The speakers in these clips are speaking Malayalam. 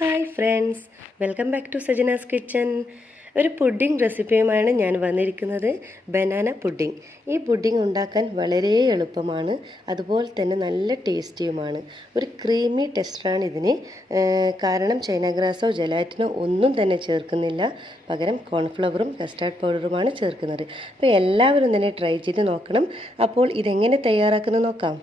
Hi friends, welcome back to Sajana's kitchen. ഒരു പുഡിംഗ് റെസിപ്പിയുമായാണ് ഞാൻ വന്നിരിക്കുന്നത്. Banana pudding. ഈ പുഡിംഗ് ഉണ്ടാക്കാൻ വളരെ എളുപ്പമാണ്, അതുപോലെ തന്നെ നല്ല ടേസ്റ്റിയുമാണ്. ഒരു ക്രീമി ടെക്സ്ചറാണ് ഇതിന്. കാരണം ചൈന ഗ്രാസോ ജലാറ്റിനോ ഒന്നും തന്നെ ചേർക്കുന്നില്ല, പകരം കോൺഫ്ലവറും കസ്റ്റാർഡ് പൗഡറുമാണ് ചേർക്കുന്നത്. അപ്പോൾ എല്ലാവരും തന്നെ ട്രൈ ചെയ്ത് നോക്കണം. അപ്പോൾ ഇതെങ്ങനെ തയ്യാറാക്കുന്നത് നോക്കാം.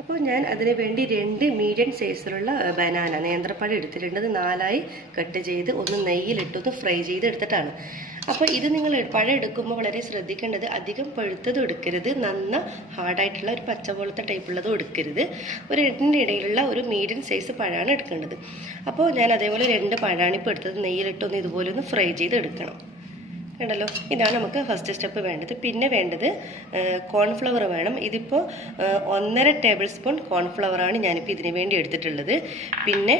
അപ്പോൾ ഞാൻ അതിന് വേണ്ടി 2 മീഡിയം സൈസിലുള്ള ബനാന നേന്ത്രപ്പഴം എടുത്തിട്ടുണ്ട്. അത് 4ആയി കട്ട് ചെയ്ത് ഒന്ന് നെയ്യിലിട്ടൊന്ന് ഫ്രൈ ചെയ്ത് എടുത്തിട്ടാണ്. അപ്പോൾ ഇത് നിങ്ങൾ പഴം എടുക്കുമ്പോൾ വളരെ ശ്രദ്ധിക്കേണ്ടത്, അധികം പഴുത്തതും എടുക്കരുത്, നന്ന ഹാർഡായിട്ടുള്ള ഒരു പച്ച പോലത്തെ ടൈപ്പുള്ളതും എടുക്കരുത്. ഒരു രണ്ടിൻ്റെ ഇടയിലുള്ള ഒരു മീഡിയം സൈസ് പഴമാണ് എടുക്കേണ്ടത്. അപ്പോൾ ഞാൻ അതേപോലെ 2 പഴമാണ് ഇപ്പോൾ എടുത്തത്. നെയ്യിലിട്ടൊന്ന് ഇതുപോലെ ഒന്ന് ഫ്രൈ ചെയ്ത് എടുക്കണം. കണ്ടല്ലോ, ഇതാണ് നമുക്ക് ഫസ്റ്റ് സ്റ്റെപ്പ് വേണ്ടത്. പിന്നെ വേണ്ടത് കോൺഫ്ലവർ വേണം. ഇതിപ്പോൾ 1.5 ടേബിൾ സ്പൂൺ കോൺഫ്ലവറാണ് ഞാനിപ്പോൾ ഇതിന് വേണ്ടി എടുത്തിട്ടുള്ളത്. പിന്നെ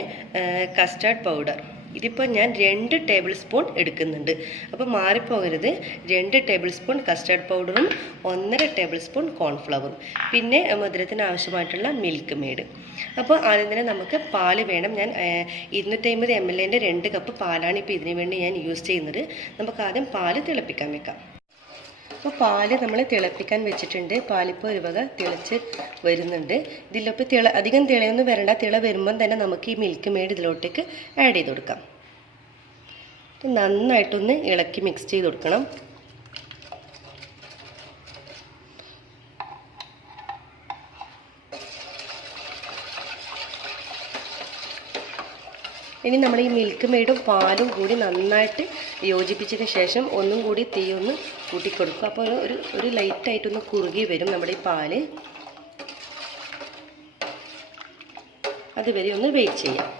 കസ്റ്റാർഡ് പൗഡർ ഇതിപ്പോൾ ഞാൻ 2 ടേബിൾ സ്പൂൺ എടുക്കുന്നുണ്ട്. അപ്പോൾ മാറിപ്പോകരുത്. 2 ടേബിൾ സ്പൂൺ കസ്റ്റാർഡ് പൗഡറും 1.5 ടേബിൾ സ്പൂൺ കോൺഫ്ലവറും, പിന്നെ മധുരത്തിന് ആവശ്യമായിട്ടുള്ള മിൽക്ക് മെയ്ഡ്. അപ്പോൾ ആദ്യം തന്നെ നമുക്ക് പാല് വേണം. ഞാൻ 250 ml 2 കപ്പ് പാലാണ് ഇപ്പോൾ ഇതിന് വേണ്ടി ഞാൻ യൂസ് ചെയ്യുന്നത്. നമുക്ക് ആദ്യം പാല് തിളപ്പിക്കാൻ വെക്കാം. അപ്പോൾ പാല് നമ്മൾ തിളപ്പിക്കാൻ വെച്ചിട്ടുണ്ട്. പാലിപ്പോൾ ഒരു വക തിളച്ച് വരുന്നുണ്ട്. ഇതിലിപ്പോൾ അധികം തിളയൊന്നും വരണ്ട. തിള വരുമ്പം തന്നെ നമുക്ക് ഈ മിൽക്ക് മെയ്ഡ് ഇതിലോട്ടേക്ക് ആഡ് ചെയ്ത് കൊടുക്കാം. നന്നായിട്ടൊന്ന് ഇളക്കി മിക്സ് ചെയ്ത് കൊടുക്കണം. ഇനി നമ്മൾ ഈ മിൽക്ക് മെയ്ഡും പാലും കൂടി നന്നായിട്ട് യോജിപ്പിച്ചതിന് ശേഷം ഒന്നും കൂടി തീ ഒന്ന് കൂട്ടിക്കൊടുക്കുക. അപ്പോൾ ഒരു ലൈറ്റായിട്ടൊന്ന് കുറുകി വരും നമ്മുടെ ഈ പാല്. അതുവരെ ഒന്ന് വെയിറ്റ് ചെയ്യാം.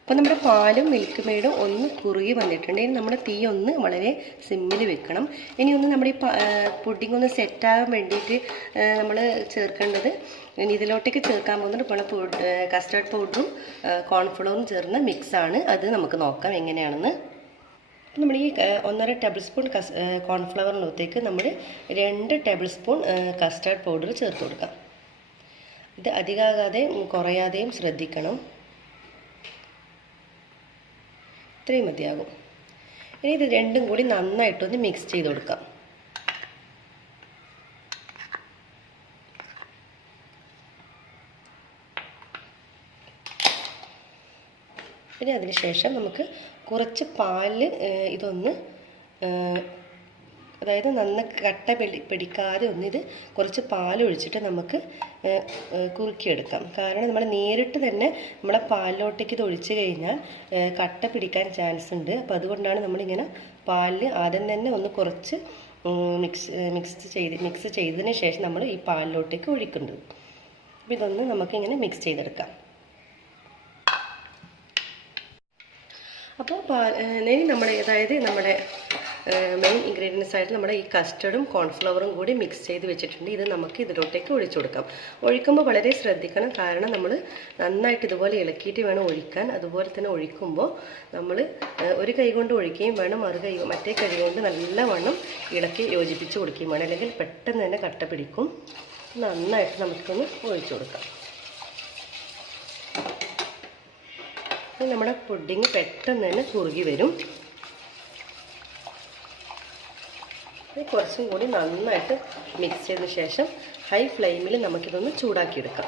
അപ്പോൾ നമ്മുടെ പാലും മിൽക്ക് മെയ്ഡും ഒന്ന് കുറുകി വന്നിട്ടുണ്ട്. ഇനി നമ്മുടെ തീ ഒന്ന് വളരെ സിമ്മിൽ വെക്കണം. ഇനി ഒന്ന് നമ്മുടെ ഈ പുഡിംഗ് ഒന്ന് സെറ്റാകാൻ വേണ്ടിയിട്ട് നമ്മൾ ചേർക്കേണ്ടത്, ഇനി ഇതിലോട്ടേക്ക് ചേർക്കാൻ പോകുന്നത് ഇപ്പോൾ കസ്റ്റാർഡ് പൗഡറും കോൺഫ്ലവറും ചേർന്ന മിക്സാണ്. അത് നമുക്ക് നോക്കാം എങ്ങനെയാണെന്ന്. നമ്മൾ ഈ 1.5 ടേബിൾ സ്പൂൺ കോൺഫ്ലവറിനകത്തേക്ക് നമ്മൾ 2 ടേബിൾ സ്പൂൺ കസ്റ്റാർഡ് പൗഡർ ചേർത്ത് കൊടുക്കാം. ഇത് അധികമാകാതെയും കുറയാതെയും ശ്രദ്ധിക്കണം. ഇത്രയും മതിയാകും. ഇനി ഇത് രണ്ടും കൂടി നന്നായിട്ടൊന്ന് മിക്സ് ചെയ്ത് കൊടുക്കാം. ഇനി അതിന് ശേഷം നമുക്ക് കുറച്ച് പാല് ഇതൊന്ന്, അതായത് കട്ട പിടിക്കാതെ ഒന്നിത് കുറച്ച് പാൽ ഒഴിച്ചിട്ട് നമുക്ക് കുറുക്കിയെടുക്കാം. കാരണം നമ്മൾ നേരിട്ട് തന്നെ നമ്മളെ പാലിലോട്ടേക്ക് ഇത് ഒഴിച്ച് കഴിഞ്ഞാൽ കട്ട പിടിക്കാൻ ചാൻസ് ഉണ്ട്. അപ്പോൾ അതുകൊണ്ടാണ് നമ്മളിങ്ങനെ പാലിൽ ആദ്യം തന്നെ ഒന്ന് കുറച്ച് മിക്സ് ചെയ്തതിന് ശേഷം നമ്മൾ ഈ പാലിലോട്ടേക്ക് ഒഴിക്കേണ്ടത്. അപ്പോൾ ഇതൊന്ന് നമുക്കിങ്ങനെ മിക്സ് ചെയ്തെടുക്കാം. അപ്പോൾ അതായത് നമ്മുടെ മെയിൻ ഇൻഗ്രീഡിയൻസ് ആയിട്ട് നമ്മുടെ ഈ കസ്റ്റർഡും കോൺഫ്ലവറും കൂടി മിക്സ് ചെയ്ത് വെച്ചിട്ടുണ്ട്. ഇത് നമുക്ക് ഇതിലോട്ടേക്ക് ഒഴിച്ചു കൊടുക്കാം. ഒഴിക്കുമ്പോൾ വളരെ ശ്രദ്ധിക്കണം. കാരണം നമ്മൾ നന്നായിട്ട് ഇതുപോലെ ഇളക്കിയിട്ട് വേണം ഒഴിക്കാൻ. അതുപോലെ തന്നെ ഒഴിക്കുമ്പോൾ നമ്മൾ ഒരു കൈ കൊണ്ട് ഒഴിക്കുകയും വേണം, മറ്റേ കൈ കൊണ്ട് നല്ലവണ്ണം ഇളക്കി യോജിപ്പിച്ച് കൊടുക്കുകയും വേണം. അല്ലെങ്കിൽ പെട്ടെന്ന് തന്നെ കട്ട പിടിക്കും. നന്നായിട്ട് നമുക്കൊന്ന് ഒഴിച്ചു കൊടുക്കാം. നമ്മുടെ പുഡിങ് പെട്ടെന്ന് തന്നെ കുറുകി വരും. കുറച്ചും കൂടി നന്നായിട്ട് മിക്സ് ചെയ്തതിന് ശേഷം ഹൈ ഫ്ലെയിമിൽ നമുക്കിതൊന്ന് ചൂടാക്കിയെടുക്കാം.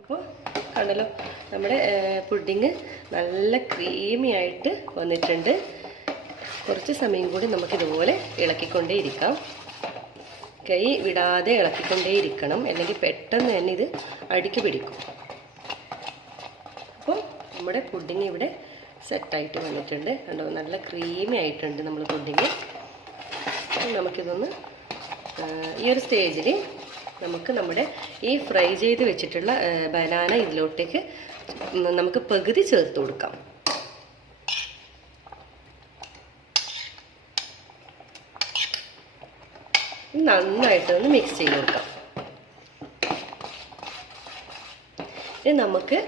അപ്പോൾ കണ്ടല്ലോ, നമ്മുടെ പുഡിങ് നല്ല ക്രീമി ആയിട്ട് വന്നിട്ടുണ്ട്. കുറച്ച് സമയം കൂടി നമുക്കിതുപോലെ ഇളക്കിക്കൊണ്ടേയിരിക്കാം. കൈ വിടാതെ ഇളക്കിക്കൊണ്ടേയിരിക്കണം, അല്ലെങ്കിൽ പെട്ടെന്ന് തന്നെ ഇത് അടിക്ക് പിടിക്കും. അപ്പോൾ നമ്മുടെ പുഡിങ് ഇവിടെ സെറ്റായിട്ട് വന്നിട്ടുണ്ട്. കണ്ടോ, നല്ല ക്രീമി ആയിട്ടുണ്ട് നമ്മൾ പുഡിങ്. നമുക്കിതൊന്ന് ഈ ഒരു സ്റ്റേജിൽ നമുക്ക് നമ്മുടെ ഈ ഫ്രൈ ചെയ്ത് വെച്ചിട്ടുള്ള ബനാന ഇതിലോട്ടേക്ക് നമുക്ക് പകുതി ചേർത്ത് കൊടുക്കാം. നന്നായിട്ടൊന്ന് മിക്സ് ചെയ്ത് കൊടുക്കാം. ഇനി നമുക്ക്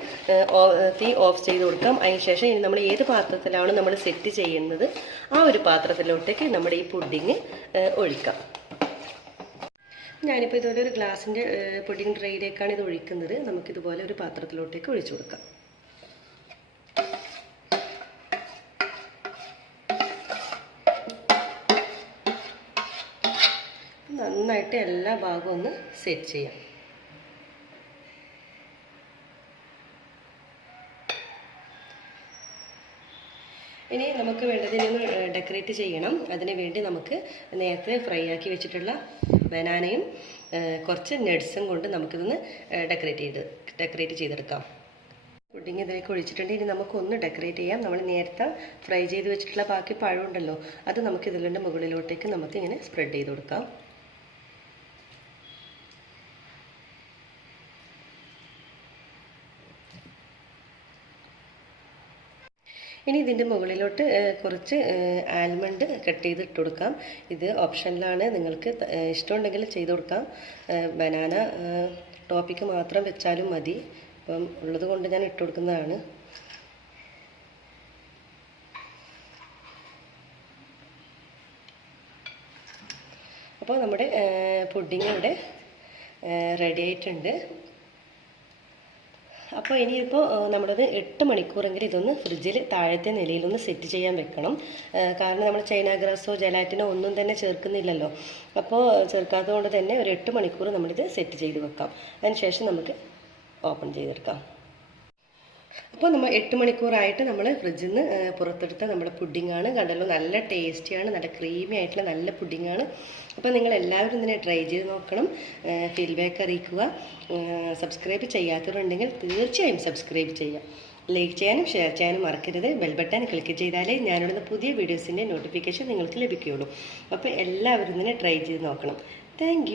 തീ ഓഫ് ചെയ്ത് കൊടുക്കാം. അതിനുശേഷം ഇനി നമ്മൾ ഏത് പാത്രത്തിലാണ് നമ്മൾ സെറ്റ് ചെയ്യുന്നത് ആ ഒരു പാത്രത്തിലോട്ടേക്ക് നമ്മുടെ ഈ പുഡിങ് ഒഴിക്കാം. ഞാനിപ്പോൾ ഇതുപോലെ ഒരു ഗ്ലാസിൻ്റെ പുഡിങ് ട്രേയിലേക്കാണ് ഇത് ഒഴിക്കുന്നത്. നമുക്കിതുപോലെ ഒരു പാത്രത്തിലോട്ടേക്ക് ഒഴിച്ചു കൊടുക്കാം. നന്നായിട്ട് എല്ലാ ഭാഗവും ഒന്ന് സെറ്റ് ചെയ്യാം. ഇനി നമുക്ക് വേണ്ടതിനൊന്ന് ഡെക്കറേറ്റ് ചെയ്യണം. അതിന് വേണ്ടി നമുക്ക് നേരത്തെ ഫ്രൈ ആക്കി വെച്ചിട്ടുള്ള ബനാനയും കുറച്ച് നട്ട്സും കൊണ്ട് നമുക്കിതൊന്ന് ഡെക്കറേറ്റ് ചെയ്തെടുക്കാം. പുഡിങ് ഇതിലേക്ക് ഒഴിച്ചിട്ടുണ്ട്. ഇനി നമുക്കൊന്ന് ഡെക്കറേറ്റ് ചെയ്യാം. നമ്മൾ നേരത്തെ ഫ്രൈ ചെയ്ത് വെച്ചിട്ടുള്ള ബാക്കി പഴമുണ്ടല്ലോ, അത് നമുക്ക് ഇതിൻ്റെ മുകളിലോട്ടേക്ക് നമുക്കിങ്ങനെ സ്പ്രെഡ് ചെയ്ത് കൊടുക്കാം. ഇനി ഇതിൻ്റെ മുകളിലോട്ട് കുറച്ച് ആൽമണ്ട് കട്ട് ചെയ്തിട്ട് കൊടുക്കാം. ഇത് ഓപ്ഷനിലാണ്, നിങ്ങൾക്ക് ഇഷ്ടമുണ്ടെങ്കിൽ ചെയ്ത് കൊടുക്കാം. ബനാന ടോപ്പിക്ക് മാത്രം വെച്ചാലും മതി. അപ്പം ഉള്ളത് കൊണ്ട് ഞാൻ ഇട്ട് കൊടുക്കുന്നതാണ്. അപ്പോൾ നമ്മുടെ പുഡിങ് ഇവിടെ റെഡി ആയിട്ടുണ്ട്. അപ്പോൾ ഇനിയിപ്പോൾ നമ്മളത് 8 മണിക്കൂറെങ്കിലും ഇതൊന്ന് ഫ്രിഡ്ജിൽ താഴത്തെ നിലയിലൊന്ന് സെറ്റ് ചെയ്യാൻ വെക്കണം. കാരണം നമ്മൾ ചൈന ഗ്രാസോ ജലാറ്റിനോ ഒന്നും തന്നെ ചേർക്കുന്നില്ലല്ലോ. അപ്പോൾ ചേർക്കാത്തത് കൊണ്ട് തന്നെ ഒരു 8 മണിക്കൂർ നമ്മളിത് സെറ്റ് ചെയ്ത് വെക്കാം. അതിനുശേഷം നമുക്ക് ഓപ്പൺ ചെയ്തെടുക്കാം. അപ്പോൾ നമ്മൾ 8 മണിക്കൂറായിട്ട് നമ്മൾ ഫ്രിഡ്ജിൽ നിന്ന് പുറത്തെടുത്ത നമ്മുടെ പുഡിങ്ങാണ്. കണ്ടല്ലോ, നല്ല ടേസ്റ്റിയാണ്, നല്ല ക്രീമി ആയിട്ടുള്ള നല്ല പുഡിങ്ങാണ്. അപ്പോൾ നിങ്ങൾ എല്ലാവരും ഇതിനെ ട്രൈ ചെയ്ത് നോക്കണം. ഫീഡ്ബാക്ക് അറിയിക്കുക. സബ്സ്ക്രൈബ് ചെയ്യാത്തവരുണ്ടെങ്കിൽ തീർച്ചയായും സബ്സ്ക്രൈബ് ചെയ്യുക. ലൈക്ക് ചെയ്യാനും ഷെയർ ചെയ്യാനും മറക്കരുത്. ബെൽ ബട്ടൺ ക്ലിക്ക് ചെയ്താലേ ഞാനിടുന്ന പുതിയ വീഡിയോസിൻ്റെ നോട്ടിഫിക്കേഷൻ നിങ്ങൾക്ക് ലഭിക്കുകയുള്ളൂ. അപ്പോൾ എല്ലാവരും ഇതിനെ ട്രൈ ചെയ്ത് നോക്കണം. താങ്ക്